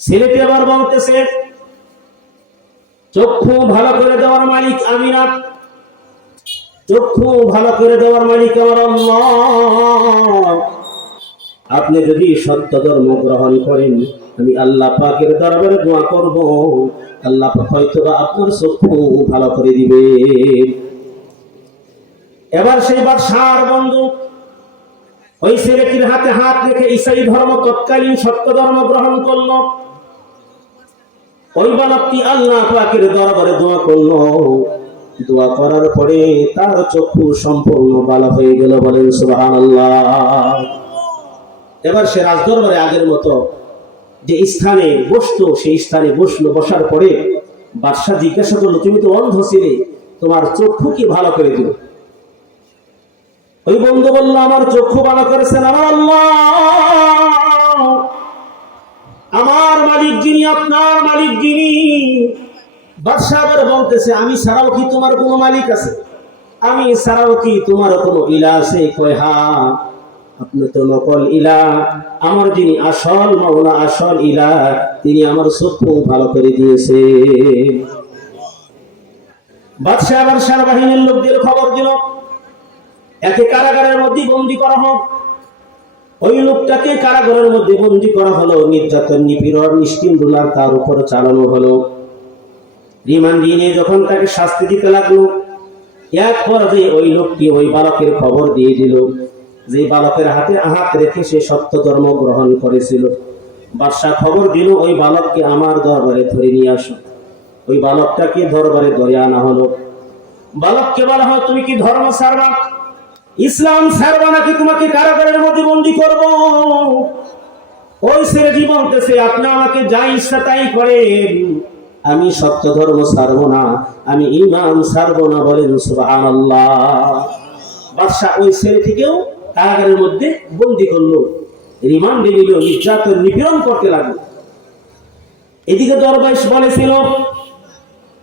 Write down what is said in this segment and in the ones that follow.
ছেলেটি আবার বলতেছে, চক্ষু ভালো করে দেওয়ার মালিক আমি না, চক্ষু ভালো করে দেওয়ার মালিক আমার আল্লাহ। আপনি যদি সত্য ধর্ম গ্রহণ করেন, আমি আল্লাহ পাকের দরবারে দোয়া করব, আল্লাহ পাক হয়তো আপনার চক্ষু ভালো করে দিবে। এবার সেই বাদশার বন্ধু ওই ছেলেটির হাতে হাত রেখে ঈসাই ধর্ম, তৎকালীন সত্য ধর্ম গ্রহণ করলো। ওই বালকটি আল্লাহ পাকের দরবারে দোয়া করলো। দোয়া করার পরে তার চক্ষু সম্পূর্ণ ভালো হয়ে গেল। বলেন সুবহানাল্লাহ। এবার সে রাজদরবারে আগের মতো যে স্থানে বসতো সেই স্থানে বসলো। বসার পরে বাদশা জিজ্ঞাসা করলো, তুমি তো অন্ধ ছিলে, তোমার চক্ষু কি ভালো করে দিল? ওই বন্ধু বলল, আমার চক্ষু ভালো করেছেন আমার আল্লাহ। আমার মালিক যিনি, আপনার মালিক যিনি। বাদশা আবার বলতেছে, আমি ছাড়াও কি তোমার কোনো মালিক আছে? আমি ছাড়াও কি তোমার কোনো ইলা আছে? কয় হ্যাঁ, আপনি তো নকল ইলা, আমার যিনি আসল মাওলা, আসল ইলা, তিনি আমার চক্ষু ভালো করে দিয়েছে। বাদশা আবার সেনাবাহিনীর লোকদের খবর দিল, একে কারাগারের মধ্যে বন্দী করা হোক। ওই লোকটাকে কারাগারের মধ্যে বন্দী করা হলো। নির্যাতন, নিপীড়ন, নিষ্কিন্দুলার তার উপর চালানো হলো। রিমান্ডে নিয়ে যখন তাকে শাস্তি দিতে লাগলো, এক পর্যায়ে ওই লোকটি ওই বালকের খবর দিয়ে দিল, যে বালকের হাতে হাত রেখে সে সত্য ধর্ম গ্রহণ করেছিল। বাদশা খবর দিল, ওই বালককে আমার দরবারে ধরে নিয়ে আসো। ওই বালকটাকে দরবারে ধরে আনা হলো। বালককে বলা হয়, তুমি কি ধর্ম ছাড়বা, ইসলাম ছাড়বা, নাকি তোমাকে কারাগারের মধ্যে বন্দী করব? ওই ছেলেটি বলতেছে, আপনি আমাকে যা ইচ্ছা তাই করেন, আমি সত্য ধর্ম ছাড়বো না, আমি ঈমান ছাড়বো না। বলেন সুবহানাল্লাহ। বাদশা ওই ছেলেটিকেও কারাগারের মধ্যে বন্দী করলো, রিমান্ডে নিল, নির্যাতন, নিপীড়ন করতে লাগলো। এদিকে দরবেশ বলেছিল,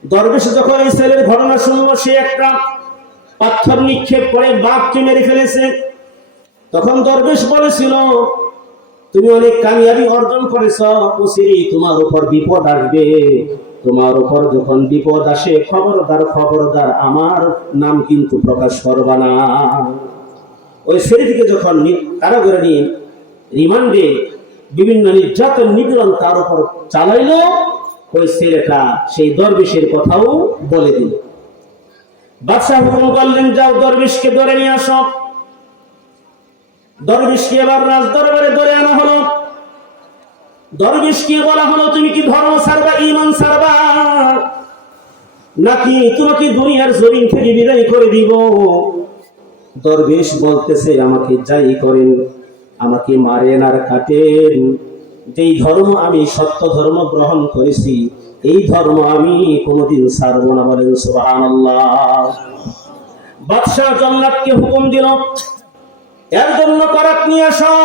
দরবেশ যখন এই ছেলের ঘটনা শুনলো, সে একটা পাথর নিক্ষেপ করে বাঘকে মেরে ফেলেছে। তখন দরবেশ বলেছিল, তুমি অনেক কামিয়াবি অর্জন করেছ, অচিরেই তোমার উপর বিপদ আসবে। তোমার উপর যখন বিপদ আসে, খবরদার খবরদার আমার নাম কিন্তু প্রকাশ করবা না। ওই ছেলেটিকে যখন কারাগারে নিয়ে রিমান্ডে বিভিন্ন নির্যাতন, নিপীড়ন তার উপর চালাইলো, ওই ছেলেটা সেই দরবেশের কথাও বলে দিল। বাদশা হুকুম করলেন, যাও দরবেশকে ধরে নিয়ে আসো। দরবেশকে এবার রাজ দরবারে ধরে আনা হলো। দরবেশকে বলা হলো, তুমি কি ধর্ম ছাড়বা, ঈমান ছাড়বা, নাকি তোমাকে দুনিয়ার জমিন থেকে বিদায় করে দিব? দরবেশ বলতেছে, আমাকে যাই করেন, আমাকে মারেন আর কাটেন, যেই ধর্ম আমি সত্য ধর্ম গ্রহণ করেছি, এই ধর্ম আমি কোনোদিন ছাড়ব না। বলেন সুবহানাল্লাহ। বাদশা জল্লাদকে হুকুম দিল, এর জন্য করাত নিয়ে আসো,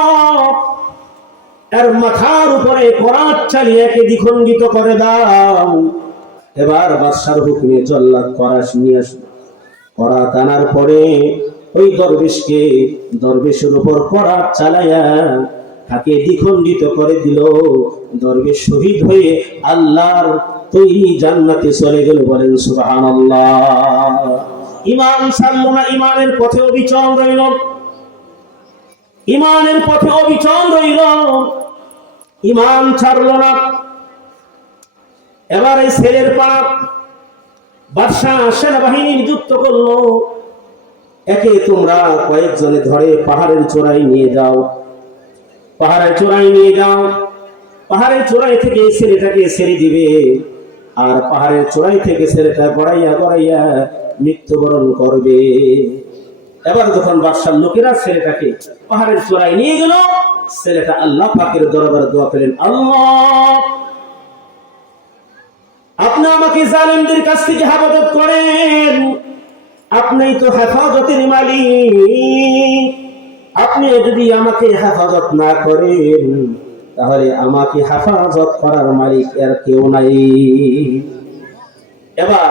এর মাথার উপরে করাত চালিয়ে একে দ্বিখণ্ডিত করে দাও। এবার বাদশার হুকুমে জল্লাদ করাত নিয়ে আসলো। করাত আনার পরে ওই দরবেশকে, দরবেশের উপর করাত চালাইয়া তাকে দ্বিখণ্ডিত করে দিল। দরবেশ শহীদ হয়ে আল্লাহর তৈরি জান্নাতে চলে গেল। বলেন সুবহানাল্লাহ। ঈমান ছাড়লো না, ঈমানের পথে অবিচল রইল, ঈমানের পথে অবিচল রইল, ঈমান ছাড়লো না। এবার এই ছেলের পাপ বাদশা সেনাবাহিনী নিযুক্ত করলো, একে তোমরা কয়েকজনে ধরে পাহাড়ের চূড়ায় নিয়ে যাও, পাহাড়ের চূড়ায় নিয়ে যাও। পাহাড়ের চূড়ায় থেকে ছেলেটাকে ছেড়ে দিবে, আর পাহাড়ের চূড়ায় থেকে ছেলেটা গড়াইয়া গড়াইয়া মৃত্যুবরণ করবে। এবার যখন বাদশার লোকেরা ছেলেটাকে পাহাড়ের চূড়ায় নিয়ে গেল, ছেলেটা আল্লাহ পাকের দরবারে দোয়া করেন, আল্লাহ, আপনি আমাকে জালিমদের কাছ থেকে হেফাজত করেন, আপনিই তো হেফাজতের মালিক। আপনি যদি আমাকে হেফাজত না করেন, তাহলে আমাকে হেফাজত করার মালিক আর কেউ নাই। এবার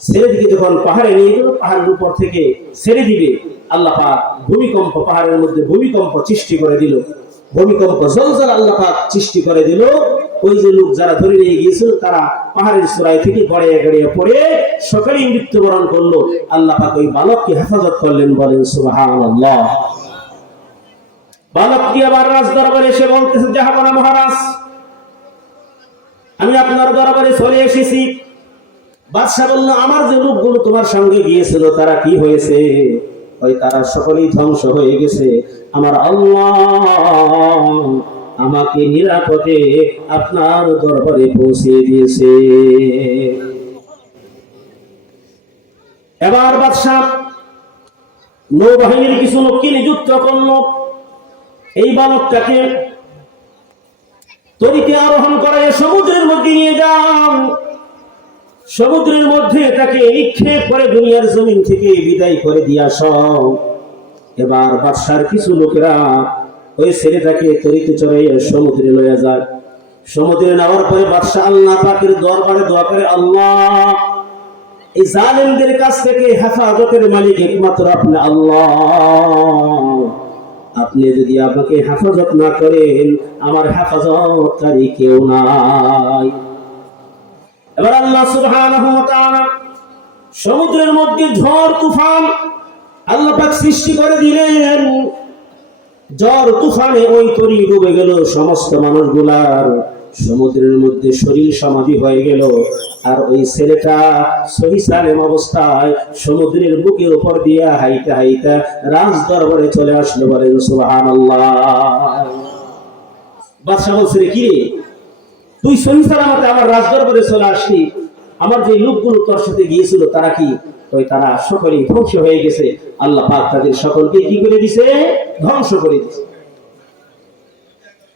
ছেলেটিকে যখন পাহাড়ে নিয়ে গেল, পাহাড়ের উপর থেকে ছেড়ে দিবে, আল্লাহ পাক ভূমিকম্প, পাহাড়ের মধ্যে ভূমিকম্প সৃষ্টি করে দিল। ভূমিকম্প, জলজলা আল্লাহ পাক সৃষ্টি করে দিল। ওই যে লোক যারা ধরে নিয়ে গিয়েছিল তারা পাহাড়ের চূড়ায় থেকে গড়িয়ে গড়িয়ে পড়ে সকলেই মৃত্যুবরণ করলো। আল্লাহ পাক ওই বালককে হেফাজত করলেন, বলেন সুবহানাল্লাহ। বালকটি আবার রাজ দরবারে এসে বলতেছে, জাহাপনা মহারাজ, আমি আপনার দরবারে চলে এসেছি। বাদশা বলল, আমার যে লোকগুলো তোমার সঙ্গে গিয়েছিল তারা কি হয়েছে? ওই তারা সকলেই ধ্বংস হয়ে গেছে। আমার আল্লাহ আমাকে নিরাপদে আপনার দরবারে পৌঁছে দিয়েছে। এবার বাদশা নৌবাহিনীর কিছু লোককে নিযুক্ত করল, এই বালকটাকে তরিতে আরোহণ করায় সমুদ্রের মধ্যে নিয়ে যান, সমুদ্রের মধ্যে তাকে নিক্ষেপ করে দুনিয়ার জমিন থেকে বিদায় করে দিয়ে আস। এবার বাদশার কিছু লোকেরা ওই ছেলেটাকে তরিতে চড়াইয়া সমুদ্রে লইয়া যায়। সমুদ্রে নেওয়ার পরে বাদশা আল্লাহ পাকের দরবারে দোয়া করে, আল্লাহ এই জালেমদের কাছ থেকে হেফাজতের মালিক একমাত্র আপনি আল্লাহ। আপনি যদি আমাকে হেফাজত না করেন আমার হেফাজতকারী কেউ নাই। এবার আল্লাহ সুবহানাহু ওয়া তাআলা সমুদ্রের মধ্যে ঝড় তুফান আল্লাহ পাক সৃষ্টি করে দিলেন। ঝড় তুফানে ওই তরি ডুবে গেল, সমস্ত মানুষগুলার সমুদ্রের মধ্যে শরীর সমাধি হয়ে গেল। আর ওই ছেলেটা সহি সালেম অবস্থায় সমুদ্রের বুকের উপর দিয়া হাইটা হাইটা রাজ দরবারে চলে আসলো, বলেন সুবহানাল্লাহ। বাদশা বলছে, কি রে তুই সহি সালামতে আমার রাজ দরবারে চলে আসলি, আমার যে লোকগুলো তোর সাথে গিয়েছিল তারা কি? ওই তারা সকলেই ধ্বংস হয়ে গেছে। আল্লাহ পাক তাদের সকলকে কি করে দিছে? ধ্বংস করে দিছে।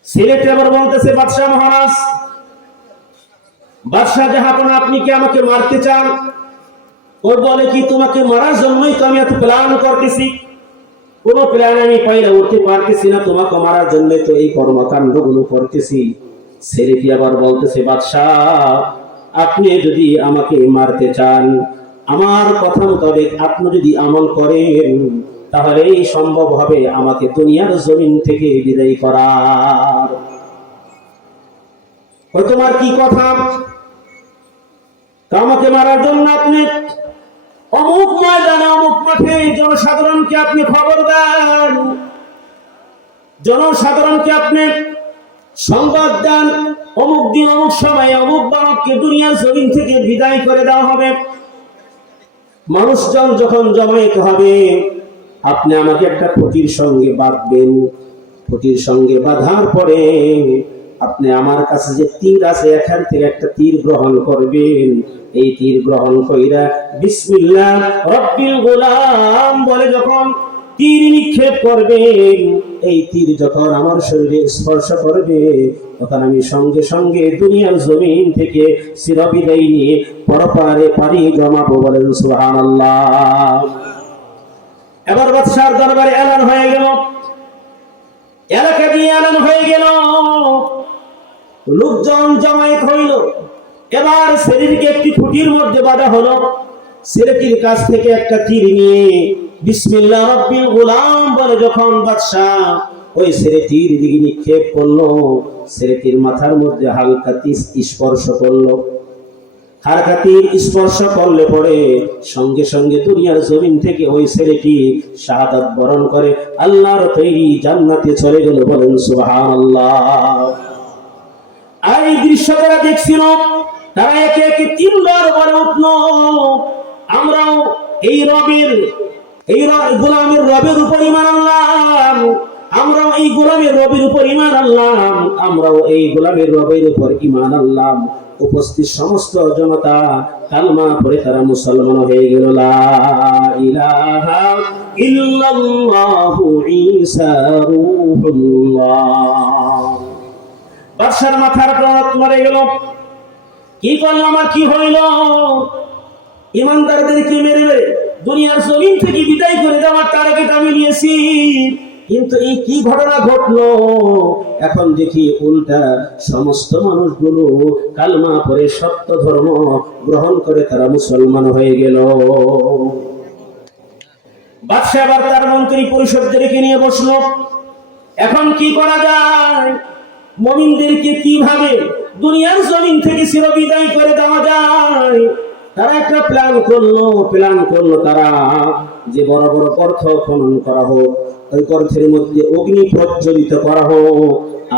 ছেলেটা আবার বলতেছে, বাদশাহ মহারাজ, বাদশাহ জাহাপনা, আপনি কি আমাকে মারতে চান? ও বলে, কি তোমাকে মারার জন্যই তো আমি এত প্ল্যান করতেছি। কোন প্ল্যান আমি পাইলে উঠতে পারতেছি না, তোমাকে মারার জন্য তো এই কর্মকাণ্ড গুলো করতেছি। ছেলেটি আবার বলতেছে, বাদশাহ আপনি যদি আমাকে মারতে চান, আমার কথা মোতাবেক আপনি যদি আমল করেন তাহলেই সম্ভব হবে আমাকে দুনিয়ার জমিন থেকে বিদায় করার। তোমার কি কথা? আমাকে মারার জন্য আপনি অমুক ময়দানে অমুক মাঠে জনসাধারণকে আপনি খবর দেন, জনসাধারণকে আপনি সংবাদ দেন, অমুক দিন অমুক সময়ে অমুক বালককে দুনিয়ার জমিন থেকে বিদায় করে দেওয়া হবে। মানুষজন যখন জমায়েত হবে আপনি আমাকে একটা খুঁটির সঙ্গে বাঁধবেন। খুঁটির সঙ্গে বাঁধার পরে আপনি আমার কাছে যে তীর আছে এখান থেকে একটা তীর গ্রহণ করবেন। এই তীর গ্রহণ কইরা বিসমিল্লাহ রাব্বিল গোলাম বলে যখন তীর নিক্ষেপ করবেন, এই তীর যখন আমার শরীরে স্পর্শ করবে তখন আমি সঙ্গে সঙ্গে দুনিয়ার জমিন থেকে চিরবিদায় নিয়ে পরপারে পাড়ি জমাবো, বলেন সুবহানাল্লাহ। এবার বাদশার দরবারে এলান হয়ে গেল, এলাকা দিয়ে এলান হয়ে গেল, লোকজন জমায়েত হইল। এবার ছেলেটিকে একটি খুঁটির মধ্যে বাঁধা হলো। ছেলেটির কাছ থেকে একটা তীর নিয়ে বিসমিল্লাহ রাব্বিল গোলাম বলে যখন বাদশাহ ওই ছেলেটির দিকে নিক্ষেপ করলো, ছেলেটির মাথার মধ্যে হালকা তীর স্পর্শ করলো। হালকা তীর স্পর্শ করলে পরে সঙ্গে সঙ্গে দুনিয়ার জমিন থেকে ওই ছেলেটি শাহাদাত বরণ করে আল্লাহর তৈরি জান্নাতে চলে গেল, বলেন সুবহানাল্লাহ। আর এই দৃশ্য যারা দেখছিল তারা একে একে তিনবার বলে উঠলো, আমরাও এই রবের এই গোলামের রবের উপর ঈমান আনলাম, আমরাও এই গোলামের রবের উপর ঈমান আনলাম, আমরাও এই গোলামের রবের উপর ঈমান আনলাম। উপস্থিত সমস্ত জনতা কালমা পড়ে তারা মুসলমান হয়ে গেল। লা ইলাহা ইল্লাল্লাহু ঈসা রূহুল্লাহ। বাদশার মাথার রক্ত মরে গেল। কি করলো, আমার কি হইল? ইমানদারদেরকে মেরে মেরে দুনিয়ার জমিন থেকে বিদায় করে দেওয়ার টার্গেট আমি নিয়েছি, কিন্তু এই কি ঘটনা ঘটলো? এখন দেখি উল্টা সমস্ত মানুষগুলো কালমা পড়ে সত্য ধর্ম গ্রহণ করে তারা মুসলমান হয়ে গেল। বাদশা আবার তার মন্ত্রী পরিষদদেরকে নিয়ে বসলো, এখন কি করা যায়? মুমিনদেরকে কিভাবে দুনিয়ার জমিন থেকে চিরবিদায় করে দেওয়া যায়। তারা একটা প্ল্যান করলো তারা যে বড় বড় গর্ত খনন করা হোক, ওই গর্তের মধ্যে অগ্নি প্রজ্বলিত করা হোক,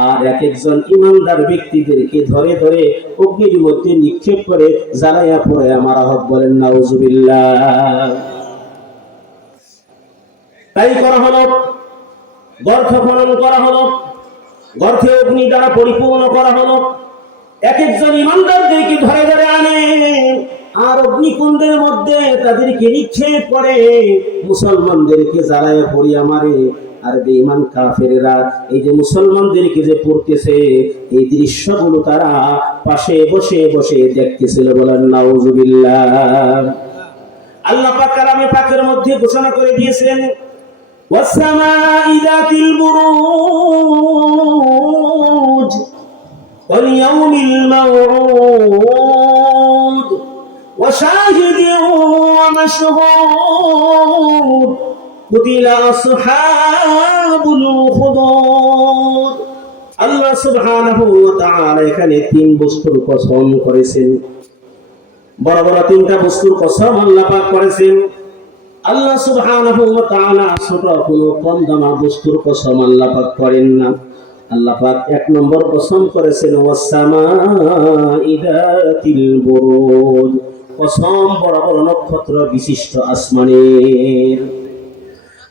আর এক একজন ইমানদার ব্যক্তিদেরকে ধরে ধরে অগ্নির মধ্যে নিক্ষেপ করে জ্বালাইয়া পড়ে মারা হোক। বলেন নাউজুবিল্লাহ। তাই করা হলো, গর্ত খনন করা হলো, গর্তে অগ্নি দ্বারা পরিপূর্ণ করা হলো। এক একজন ইমানদারদেরকে ধরে ধরে আনে আর অগ্নিকুণ্ডের মধ্যে তাদেরকে নিক্ষেপ করে মুসলমানদেরকে জ্বালায় পড়িয়া মারে। আর বেঈমান কাফেরেরা এই যে মুসলমানদেরকে যে পড়তেছে, এই দৃশ্যগুলো তারা পাশে বসে বসে দেখতেছিল। বলেন নাউজুবিল্লাহ। আল্লাহ পাক কালামে পাকের মধ্যে ঘোষণা করে দিয়েছেন, ওয়াসসামাই যাতিল বুরুজ ওয়াল ইয়াউমিল মাউউদ ওয়া শাহিদিন ওয়া মাশহুদ কুতিলা আসহাবুল উখদুদ। আল্লাহ সুবহানাহু ওয়া তাআলা এখানে তিন বস্তুর কসম করেছেন। বড় বড় তিনটা বস্তুর কসম আল্লাহ পাক করেছেন। আল্লাহ সুবহানাহু ওয়া তাআলা ছোট কোনো কম দামা বস্তুর কসম আল্লাহ পাক করেন না। আল্লাহ পাক এক নম্বর কসম করেছেন ওয়াসসামাই যাতিল বুরুজ, কসম বড় বড় নক্ষত্র বিশিষ্ট আসমানের।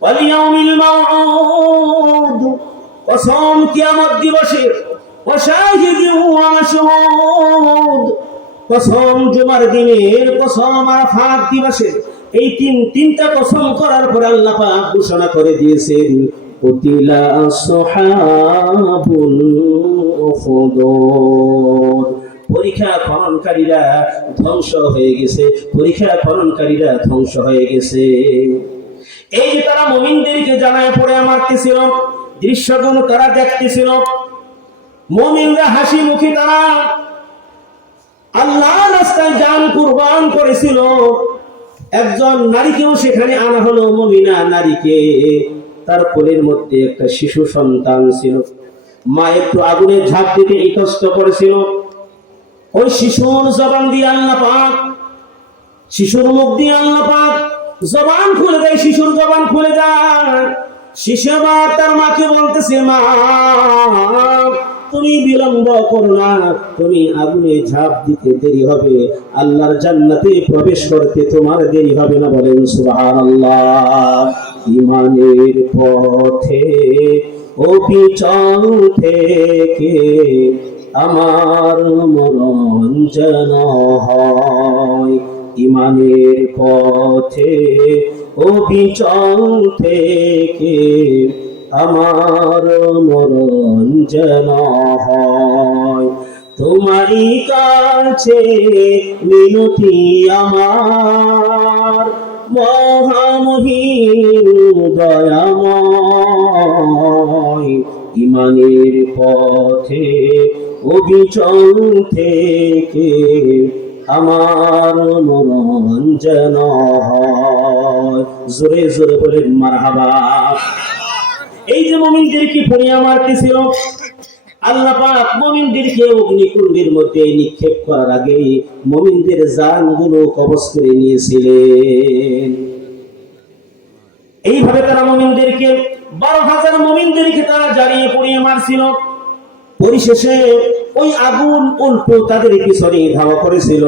ওয়াল ইয়াউমিল মাউউদ, কসম কিয়ামত দিবসের। ওয়া শাহিদিন ওয়া মাশহুদ, কসম জুমার দিনের, কসম আরাফাত দিবসের। এই তিনটা কসম করার পর আল্লাহ পাক ঘোষণা করে দিয়েছেন কুতিলা আসহাবুল উখদুদ, পরীক্ষা খননকারীরা ধ্বংস হয়ে গেছে, পরীক্ষা খননকারীরা ধ্বংস হয়ে গেছে। এই যে তারা মুমিনদেরকে জানায় পড়ে মারতেছিল, দৃশ্যগুলো তারা দেখতেছিল। মুমিনরা হাসি মুখে তারা আল্লাহর রাস্তায় জান কুরবান করেছিল। একজন নারীকেও সেখানে আনা হলো, মুমিনা নারীকে। তার কোলের মধ্যে একটা শিশু সন্তান ছিল। মা একটু আগুনের ঝাঁপ দিতে ইতস্ত করেছিল। ওই শিশুর জবান দিয়ে আল্লাহ পাক, শিশুর মুখ দিয়ে আল্লাহ পাক জবান খুলে দেয়, শিশুর জবান খুলে যায়। শিশু আবার তার মাকে বলতেছে, মা তুমি বিলম্ব করো না, তুমি আগুনে ঝাঁপ দিতে দেরি হবে, আল্লাহর জান্নাতে প্রবেশ করতে তোমার দেরি হবে না। বলেন সুবহানাল্লাহ। ইমানের পথে অবিচল থেকে আমার মরণ যেন হয়, ইমানের পথে অবিচল থেকে আমার মরণ যেন হয়। তোমারই কাছে মিনতি আমার, মহামহিম দয়াময়, ইমানের পথে অবিচল থেকে আমার মরণ যেন হয়। জোরে জোরে বলেন মারহাবা। এই যে মুমিনদেরকে পড়িয়া মারতেছিল, আল্লাহ পাক মুমিনদেরকে অগ্নিকুণ্ডের মধ্যে নিক্ষেপ করার আগে মুমিনদের জানগুলো কবজ করে নিয়েছিলেন। এইভাবে তারা মুমিনদেরকে 12,000 মুমিনদেরকে তারা জ্বালিয়ে পুড়িয়ে মারছিল। পরিশেষে ওই আগুন উল্টো তাদের পিছনে ধাওয়া করেছিল।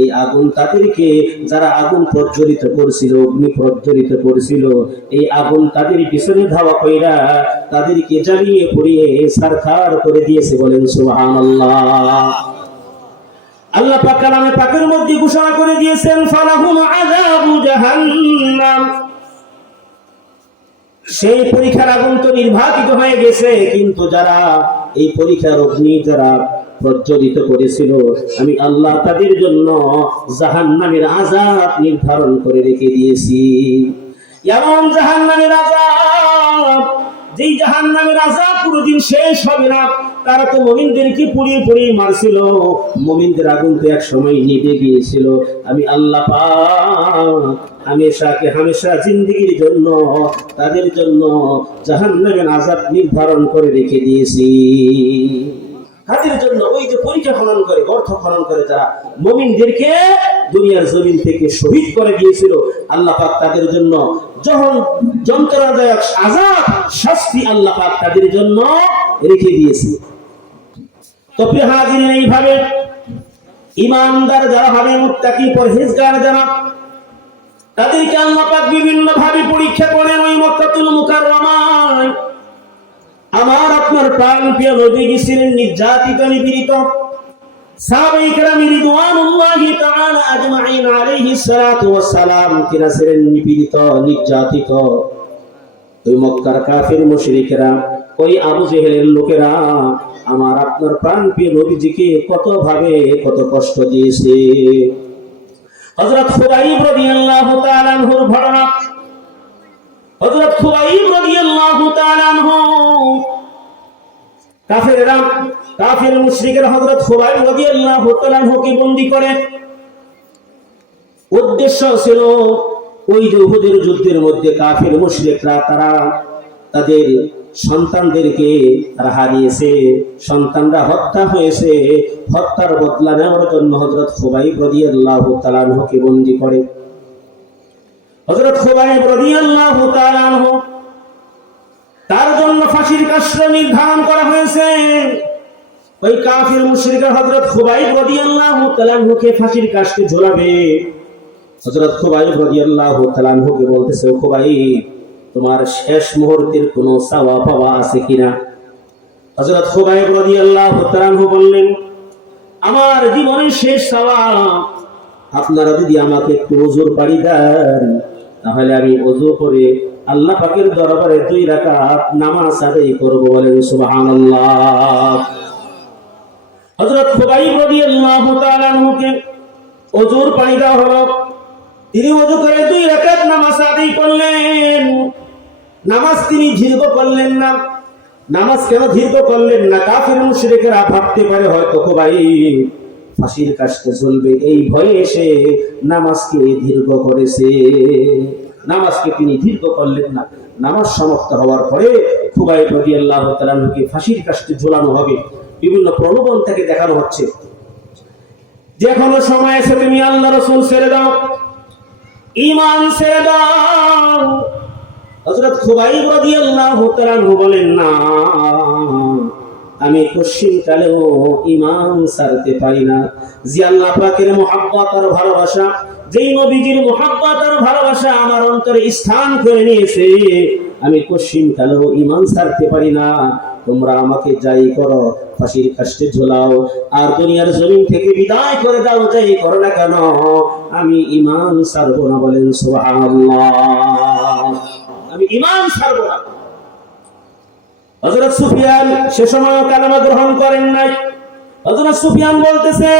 এই আগুন তাদেরকে, যারা আগুন প্রজ্বলিত করছিল, অগ্নি প্রজ্বলিত করছিল, এই আগুন তাদের পিছনে ধাওয়া কইরা তাদেরকে জ্বালিয়ে পুড়িয়ে ছারখার করে দিয়েছে। বলেন সুবহানাল্লাহ। আল্লাহ পাক কালামে পাকের মধ্যে ঘোষণা করে দিয়েছেন ফালাহুম আযাবু জাহান্নাম, সেই পরীক্ষার আগুন তো নির্বাপিত হয়ে গেছে, কিন্তু যারা এই পরীক্ষার অগ্নি যারা প্রজ্বলিত করেছিল, আমি আল্লাহ তাদের জন্য জাহান্নামের আযাব নির্ধারণ করে রেখে দিয়েছি। এমন জাহান্নামের আযাব, যেই জাহান্নামের আযাব কোনোদিন শেষ হবে না, তারা তো মুমিনদেরকে পুড়িয়ে পুড়িয়ে মারছিল, মুমিনদের আগুন তো এক সময় নিভে গিয়েছিল। আমি আল্লাহ পাক হামেশা জিন্দেগির জন্য তাদের জন্য জাহান্নামের আযাব নির্ধারণ করে রেখে দিয়েছি। তাদের জন্য ওই যে পরীক্ষা খনন করে, গর্ত খনন করে যারা মুমিনদেরকে দুনিয়ার জমিন থেকে শহীদ করে দিয়েছিল, আল্লাহ পাক তাদের জন্য যন্ত্রণাদায়ক আযাব শাস্তি আল্লাহ পাক তাদের জন্য রেখে দিয়েছে। তো প্রিয় হাজিরিন, এইভাবে ঈমানদার যারা হবে, মুত্তাকি পরহেজগার যারা, তাদেরকে আল্লাহ পাক বিভিন্ন ভাবে পরীক্ষা করেন। ওই মক্কাতুল মুকাররমায় আমার আপনার প্রাণপ্রিয় নবী ছিলেন নির্যাতিত, নিপীড়িত। সাহাবায়ে কেরাম রিদওয়ানুল্লাহি তাআলা আজমাইন আলাইহিস সালাতু ওয়াস সালাম কিরা ছিলেন নিপীড়িত, নির্যাতিত। ওই মক্কার কাফির মুশরিকরা, ওই আবু জেহেলের লোকেরা আমার আপনার প্রাণপ্রিয় নবীজিকে কত কষ্ট দিয়েছে। হযরত খুবাইব রাদিয়াল্লাহু তাআলা আনহুর ঘটনা। হযরত খুবাইব রাদিয়াল্লাহু তাআলা আনহু, কাফির মুশরিকরা হযরত খুবাইব রাদিয়াল্লাহু তাআলা আনহুকে বন্দী করে। উদ্দেশ্য ছিল ওই যে উহুদের যুদ্ধের মধ্যে কাফির মুশরিকরা তারা তাদের সন্তানদেরকে তারা হারিয়েছে, সন্তানরা হত্যা হয়েছে, হত্যার বদলা নেওয়ার জন্য হযরত খুবাইব রাদিয়াল্লাহু তাআলা আনহুকে বন্দী করে। হযরত খুবাইব রাদিয়াল্লাহু তাআলা আনহু, তার জন্য ফাঁসির কাষ্ঠ নির্ধারণ করা হয়েছে। ওই কাফির মুশরিকরা হযরত খুবাইব রাদিয়াল্লাহু তাআলা আনহুকে ফাঁসির কাষ্ঠে ঝোলাবে। হযরত খুবাইব রাদিয়াল্লাহু তাআলা আনহুকে বলতেছে, ও খুবাইব, তোমার শেষ মুহূর্তের কোনো চাওয়া পাওয়া আছে কিনা? হযরত খুবাইব রাদিয়াল্লাহু তাআলা আনহু বললেন, আমার জীবনের শেষ চাওয়া, আপনারা যদি আমাকে একটু ওযুর পানি দেন, তাহলে আমি ওযু করে আল্লাহ পাকের দরবারে 2 রাকাত নামাজ আদায় করব। বলেন সুবহানাল্লাহ। হযরত খুবাইব রাদিয়াল্লাহু তাআলা আনহুকে ওযুর পানি দেওয়া হলো। তিনি ওযু করে 2 রাকাত নামাজ আদায় করলেন। নামাজ তিনি দীর্ঘ করলেন না। নামাজ কেন দীর্ঘ করলেন না? কাফির মুশরিকরা ভাবতে পারে হয়তো খুবাইব ফাঁসির কাষ্ঠে ঝুলবে, এই ভয়ে সে নামাজকে দীর্ঘ করেছে। নামাজকে তিনি দীর্ঘ করলেন না। নামাজ সমাপ্ত হওয়ার পরে খুবাইব রাদিয়াল্লাহু তাআলা আনহুকে ফাঁসির কাষ্ঠে ঝোলানো হবে। বিভিন্ন প্রলোভন থেকে দেখানো হচ্ছে যে এখনো সময় আছে, তুমি আল্লাহ রাসূল ছেড়ে দাও, ঈমান ছেড়ে দাও। হযরত খুবাইব রাদিয়াল্লাহু তাআলা আনহু বলেন, না, আমি কশিন কালেও ঈমান ছাড়তে পারি না। যে আল্লাহ পাকের মুহাব্বত আর ভালোবাসা, যেই নবীজির মুহাব্বত আর ভালোবাসা আমার অন্তরে স্থান করে নিয়েছে, আমি কশিন কালেও ঈমান ছাড়তে পারি না। তোমরা আমাকে যাই করো, ফাঁসির কাষ্ঠে ঝোলাও আর দুনিয়ার জমিন থেকে বিদায় করে দাও, যাই করো না কেন, আমি ঈমান ছাড়বো না। বলেন সুবহানাল্লাহ। আমি ঈমান ছাড়বো না। হযরত সুফিয়ান সে সময় কালেমা গ্রহণ করেন নাই। হযরত সুফিয়ান বলতেছে,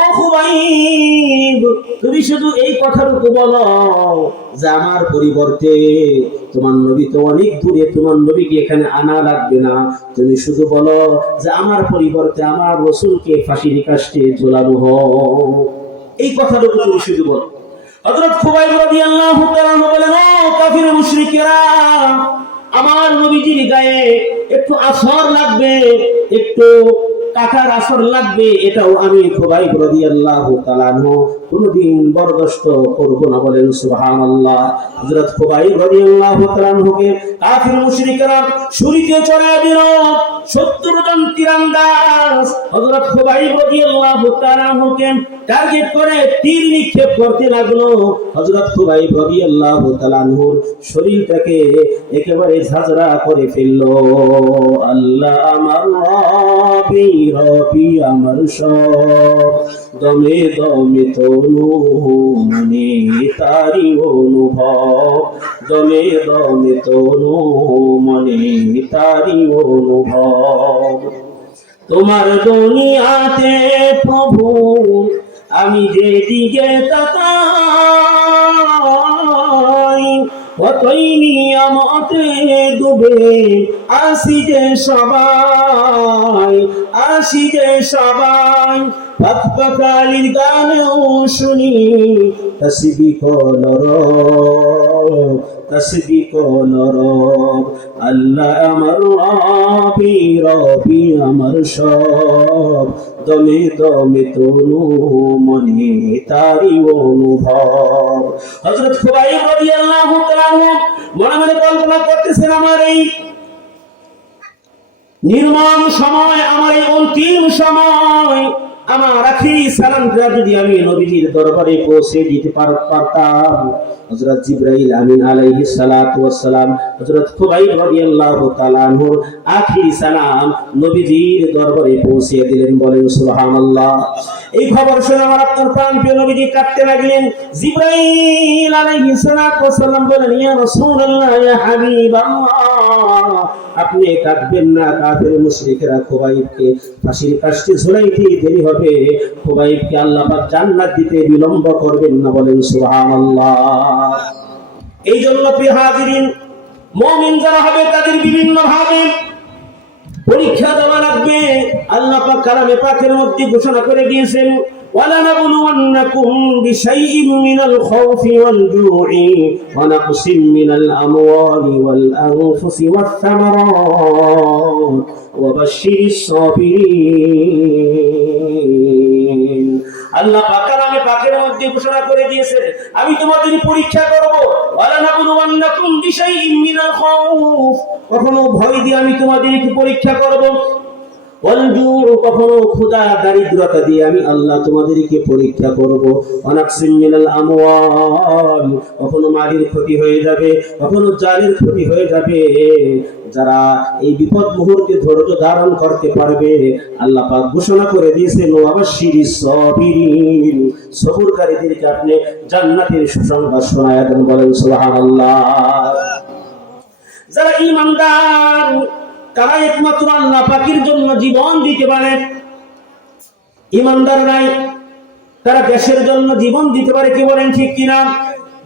ও খুবাইব, তুমি শুধু এই কথাটুকু বলো যে আমার পরিবর্তে তোমার নবী তো অনেক দূরে, তোমার নবীকে এখানে আনা লাগবে না। তুমি শুধু বলো যে আমার পরিবর্তে আমার রাসূলকে ফাঁসির কাষ্ঠে ঝোলানো হোক। এই কথাটুকু তুমি শুধু বলো। হযরত খুবাইব রাদিয়াল্লাহু তাআলা বলেন, ও কাফির মুশরিকেরা, আমার নবীজির গায়ে একটু আসর লাগবে, একটু কাটার আসর লাগবে, এটাও আমি খুবাইব রাদিয়াল্লাহু তাআলা আনহু কোনদিন বরদাস্ত করব না। বলেন সুবহানাল্লাহ। হযরত খুবাইব রাদিয়াল্লাহু তাআলা আনহুকে কাফির মুশরিকরা ছুরিতে চড়ায় দিল। 70 জন তীরন্দাজ হযরত খুবাইব রাদিয়াল্লাহু তাআলা আনহুকে টার্গেট করে তীর নিক্ষেপ করতে লাগলো। হযরত খুবাইব রাদিয়াল্লাহু তাআলা আনহুর শরীরটাকে একেবারে ঝাঁঝরা করে ফেললো। আল্লাহ আমার রবি আমার সব, দমে দমে তনু মনে তারি অনুভব, দমে দমে তনু মনে তারি অনুভব। তোমার দুনিয়াতে প্রভু আমি যেদিকে তাকাই, কতই নিয়ামতে ডুবে আসি যে সবাই পাকপাকালির গানেও শুনি তসবিহ নরব আল্লাহ আমার রবি আমার সব দমে দমে তনু মনে তারি অনুভব। হযরত খুবাইব রাদিয়াল্লাহু তাআলা মনে মনে কল্পনা করতেছেন, আমার এই নির্মম সময়, আমার এই অন্তিম সময়, আমার আখিরি সালামটা যদি আমি নবীজির দরবারে পৌঁছে দিতে পারতাম। হযরত জিবরাইল আমিন আলাইহিস সালাতু ওয়াস সালাম হযরত খুবাইব রাদিয়াল্লাহু তাআলা আনহুর আখিরি সালাম নবীজির দরবারে পৌঁছে দিলেন। বলেন সুবহানাল্লাহ। এই খবর শুনে আমার আপনার প্রাণপ্রিয় নবীজি কাঁদতে লাগলেন। জিবরাইল আলাইহিস সালাতু ওয়াস সালাম বলেন, ইয়া রাসূলুল্লাহ, ইয়া হাবিবাল্লাহ, আপনি কাঁদবেন না। কাফের মুশরিকরা খুবাইবকে ফাঁসির কাষ্ঠে ঝুলাইতে দেরি হবে, খুবাইবকে আল্লাহ পাক জান্নাত দিতে বিলম্ব করবেন না। বলেন সুবহানাল্লাহ। এই জন্য প্রিয় হাজিরিন, মুমিন যারা হবে তাদের বিভিন্ন ভাবে পরীক্ষা দেওয়া লাগবে। আল্লাহ পাক কালামে পাকের মধ্যে ঘোষণা করে দিয়েছেন, وَلَنَبْلُوَنَّكُمْ بِشَيْءٍ مِّنَ الْخَوْفِ وَالْجُوعِ وَنَقْصٍ مِّنَ الْأَمْوَالِ وَالْأَنفُسِ وَالثَّمَرَاتِ وَبَشِّرِ الصَّابِرِينَ। আল্লাহ পাক কালামে পাকের মধ্যে ঘোষণা করে দিয়েছে, আমি তোমাদের পরীক্ষা করব। وَلَنَبْلُوَنَّكُمْ بِشَيْءٍ مِّنَ الْخَوْفِ, কখনো ভয় দিয়ে আমি তোমাদেরকে পরীক্ষা করব। কখনো ক্ষুধা দারিদ্রতা দিয়ে আমি আল্লাহ তোমাদেরকে পরীক্ষা করব। অনাকসিম মিনাল আমওয়াল, কখনো মালের ক্ষতি হয়ে যাবে, কখনো জানের ক্ষতি হয়ে যাবে। যারা এই বিপদ মুহূর্তে ধৈর্য ধারণ করতে পারবে, আল্লাহ পাক ঘোষণা করে দিয়েছেন, ওয়াবাশশিরিস সাবিরিন, সবরকারীদেরকে আপনি জান্নাতের সুসংবাদ শোনায়া দেন। বলেন সুবহানাল্লাহ। যারা ঈমানদার তারা একমাত্র আল্লাহ পাকের জন্য জীবন দিতে পারে। ঈমানদার নাই তারা দেশের জন্য জীবন দিতে পারে, কি বলেন ঠিক কিনা?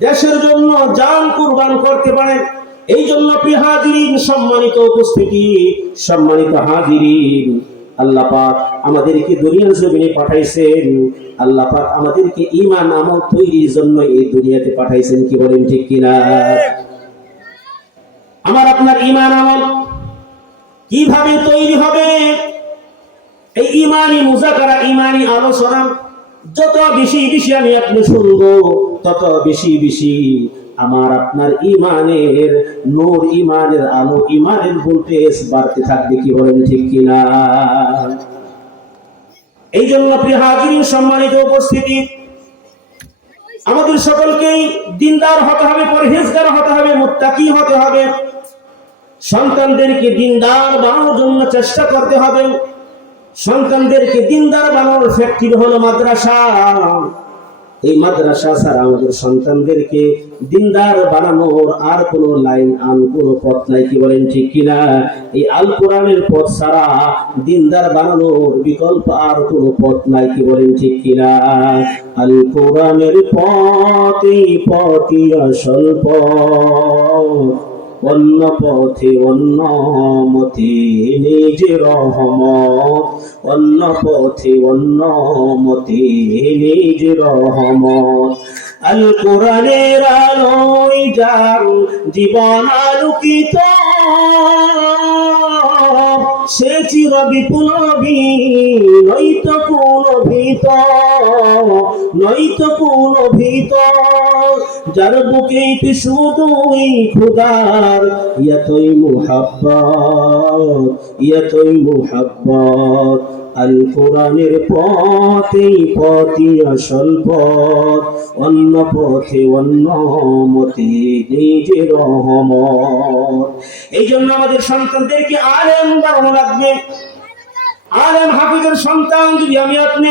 দেশের জন্য জান কুরবান করতে পারে। এই জন্য প্রিয় হাজিরিন, সম্মানিত উপস্থিতি, সম্মানিত হাজিরিন, আল্লাহ পাক আমাদেরকে দুনিয়ার জমিনে পাঠাইছেন। আল্লাহ পাক আমাদেরকে ঈমান আমল তৈরির জন্য এই দুনিয়াতে পাঠাইছেন, কি বলেন ঠিক কিনা? আমার আপনার ঈমান আমল কিভাবে তৈরি হবে? এই ঈমানি মুযাকারা, ঈমানি আলোচনা যত বেশি বেশি আমি আপনি শুনবো, তত বেশি বেশি আমার আপনার ঈমানের নূর, ঈমানের আলো, ঈমানের ভোল্টেজ বাড়তে থাকবে, কি বলেন ঠিক কিনা? এই জন্য প্রিয় হাজিরিন, সম্মানিত উপস্থিতি, আমাদের সকলকেই দিনদার হতে হবে, পরহেজগার হতে হবে, মুত্তাকি হতে হবে। সন্তানদেরকে দিনদার বানানোর জন্য চেষ্টা করতে হবে। সন্তানদেরকে দিনদার বানানোর ফ্যাক্টরি হলো মাদ্রাসা। এই মাদ্রাসা ছাড়া আমাদের সন্তানদেরকে দিনদার বানানোর আর কোনো লাইন, কোনো পথ নাই, কি বলেন ঠিক কিনা? এই আল কোরআনের পথ ছাড়া দিনদার বানানোর বিকল্প আর কোনো পথ নাই, কি বলেন ঠিক কিনা? আল কোরআনের পথ, এই পথই আসল পথ, অন্য পথে অন্য মতে নিজে রহমত, অন্য পথে অন্য মতে নিজে রহমত। আল কোরআনের আলোয় যার জীবন আলোকিত, সে চির বিপ্লবী, নয়তো কোন ভীত, নয়তো কোন ভীত। যার বুকে শুধুই খুদার ইয়াতই মুহাব্বত, ইয়াতই মুহাব্বত। আল কোরআনের পথে, পথই আসল পথ, অন্য পথে অন্য মতে নিজে রহমত। এই জন্য আমাদের সন্তানদেরকে আলেম বানানো লাগবে। আলেম হাফিজের সন্তান যদি আমি আপনি,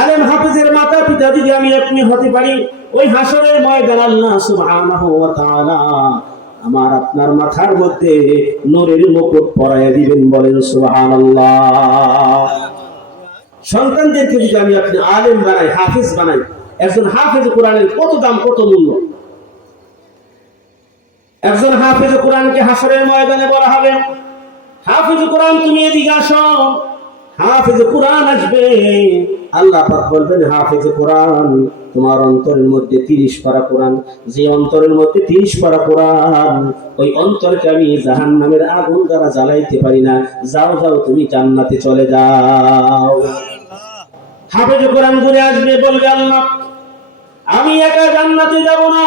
আলেম হাফিজের মাতা পিতা যদি আমি আপনি হতে পারি, ওই হাসরের ময়দান আল্লাহ সুবহানাহু ওয়া তাআলা আমার আপনার মাথার মধ্যে নূরের মুকুট পরাইয়া দিবেন। বলেন সুবহানাল্লাহ। সন্তানদেরকে যদি আমি আপনি আলেম বানাই, হাফিজ বানাই, একজন হাফিজ কোরআনের কত দাম, কত মূল্য! একজন হাফেজ কোরআনকে হাসরের ময়দানে বলা হবে, হাফেজ কোরআন তুমি এদিকে আসো। হাফেজ কোরআন আসবে, আল্লাহ পাক বলবেন, হাফেজ কোরআন তোমার অন্তরের মধ্যে 30 পারা কোরআন, যে অন্তরের মধ্যে 30 পারা কোরআন, ওই অন্তরকে আমি জাহান্নামের আগুন দ্বারা জ্বালাইতে পারি না, যাও যাও তুমি জান্নাতে চলে যাও। হাফেজ কোরআন ঘুরে আসবে, বলবে, আল্লাহ আমি একা জান্নাতে যাব না,